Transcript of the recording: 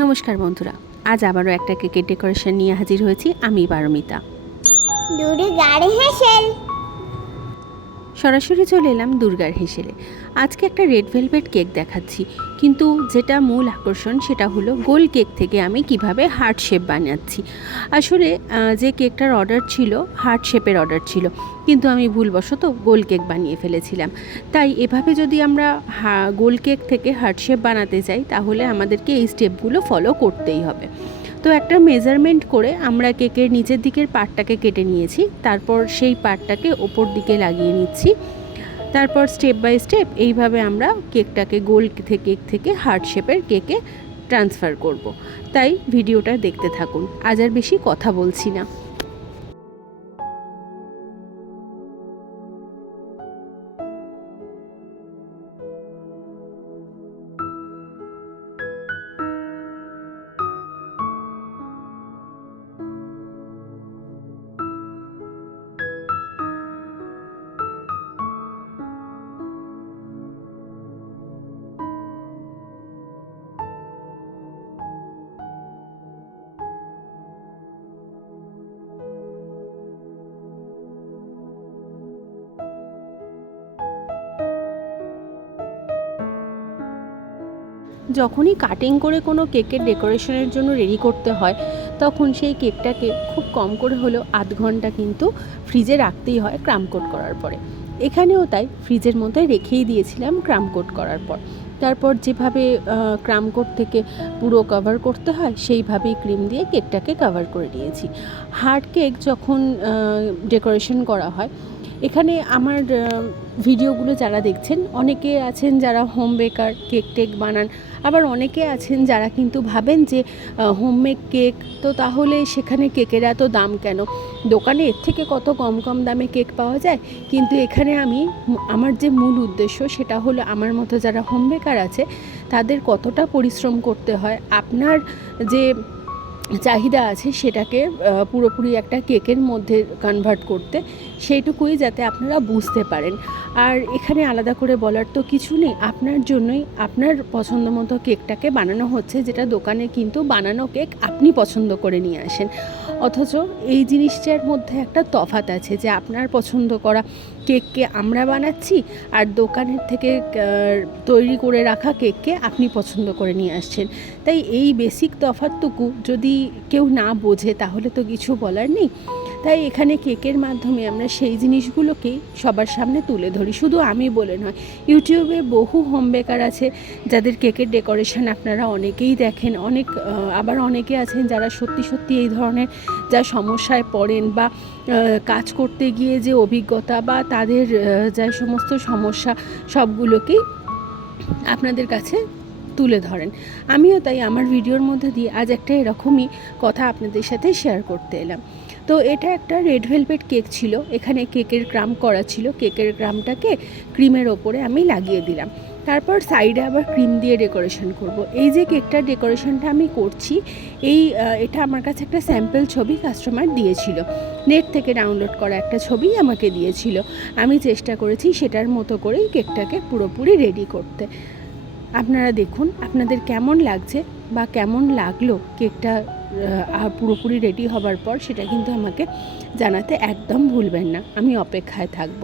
নমস্কার বন্ধুরা, আজ আবারও একটা কেকের ডেকোরেশন নিয়ে হাজির হয়েছি আমি পারমিতা। দূরে গাড়ি হেসেল সরাসরি চলে এলাম দুর্গার হেসেলে। আজকে একটা রেড ভেলভেট কেক দেখাচ্ছি। কিন্তু যেটা মূল আকর্ষণ সেটা হলো গোল কেক থেকে আমি কীভাবে হার্ট শেপ বানাচ্ছি। আসলে যে কেকটার অর্ডার ছিল হার্ট শেপের অর্ডার ছিল। কিন্তু আমি ভুলবশত গোল কেক বানিয়ে ফেলেছিলাম। তাই এভাবে যদি আমরা গোল কেক থেকে হার্ট শেপ বানাতে চাই তাহলে আমাদেরকে এই স্টেপগুলো ফলো করতেই হবে। তো একটা মেজারমেন্ট করে আমরা কেকের নিচের দিকের পাটটাকে কেটে নিয়েছি। তারপর সেই পাটটাকে ওপর দিকে লাগিয়ে নিচ্ছি। তারপর স্টেপ বাই স্টেপ এইভাবে আমরা কেকটাকে গোল থেকে কেক থেকে হার্ট শেপের কেকে ট্রান্সফার করব। তাই ভিডিওটা দেখতে থাকুন। আজ আর বেশি কথা বলছি না। যখনই কাটিং করে কোনো কেকের ডেকোরেশনের জন্য রেডি করতে হয়, তখন সেই কেকটাকে খুব কম করে হলেও আধ ঘণ্টা কিন্তু ফ্রিজে রাখতেই হয় কোট করার পরে। এখানেও তাই ফ্রিজের মধ্যে রেখেই দিয়েছিলাম কোট করার পর। তারপর যেভাবে কোট থেকে পুরো কভার করতে হয়, সেইভাবেই ক্রিম দিয়ে কেকটাকে কভার করে নিয়েছি হার্ড কেক যখন ডেকোরেশন করা হয় এখানে আমার ভিডিওগুলো যারা দেখছেন, অনেকে আছেন যারা হোম বেকার কেক টেক বানান, আবার অনেকে আছেন যারা কিন্তু ভাবেন যে হোমমেক কেক তো তাহলে সেখানে কেকের এত দাম কেন? দোকানে এর থেকে কত কম কম দামে কেক পাওয়া যায়? কিন্তু এখানে আমি, আমার যে মূল উদ্দেশ্য সেটা হলো আমার মতো যারা হোম বেকার আছে, তাদের কতটা পরিশ্রম করতে হয়? আপনার যে চাহিদা আছে সেটাকে পুরোপুরি একটা কেকের মধ্যে কনভার্ট করতে, সেইটুকুই যাতে আপনারা বুঝতে পারেন। আর এখানে আলাদা করে বলার তো কিছু নেই, আপনার জন্যই, আপনার পছন্দ মতো কেকটাকে বানানো হচ্ছে, যেটা দোকানে কিন্তু বানানো কেক আপনি পছন্দ করে নিয়ে আসেন। অথচ এই জিনিসটার মধ্যে একটা তফাত আছে যে, আপনার পছন্দ করা কেককে আমরা বানাচ্ছি, আর দোকানের থেকে তৈরি করে রাখা কেককে আপনি পছন্দ করে নিয়ে আসছেন। তাই এই বেসিক তফাৎটুকু যদি কেউ না বোঝে, তাহলে তো কিছু বলার নেই। তাই এখানে কেকের মাধ্যমে আমরা সেই জিনিসগুলোকেই সবার সামনে তুলে ধরি। শুধু আমি বলে নয়, ইউটিউবে বহু হোম বেকার আছে, যাদের কেকের ডেকোরেশন আপনারা অনেকেই দেখেন। অনেক আবার অনেকে আছেন যারা সত্যি সত্যি এই ধরনের যা সমস্যায় পড়েন বা কাজ করতে গিয়ে যে অভিজ্ঞতা বা তাদের যা সমস্ত সমস্যা, সবগুলোকেই আপনাদের কাছে তুলে ধরেন। আমিও তাই আমার ভিডিওর মধ্যে দিয়ে আজ একটা এরকমই কথা আপনাদের সাথে শেয়ার করতে এলাম। তো এটা একটা রেড ভেলভেট কেক ছিল। এখানে কেকের ক্রাম করা ছিল। কেকের ক্রামটাকে ক্রিমের ওপরে আমি লাগিয়ে দিলাম। তারপর সাইডে আবার ক্রিম দিয়ে ডেকোরেশন করব। এই যে কেকটার ডেকোরেশনটা আমি করছি, এই এটা আমার কাছে একটা স্যাম্পল ছবি কাস্টমার দিয়েছিল। নেট থেকে ডাউনলোড করা একটা ছবি আমাকে দিয়েছিল। আমি চেষ্টা করেছি সেটার মতো করেই কেকটাকে পুরোপুরি রেডি করতে। আপনারা দেখুন আপনাদের কেমন লাগছে বা কেমন লাগল কেকটা পুরোপুরি রেডি হবার পর সেটা কিন্তু আমাকে জানাতে একদম ভুলবেন না। আমি অপেক্ষায় থাকব।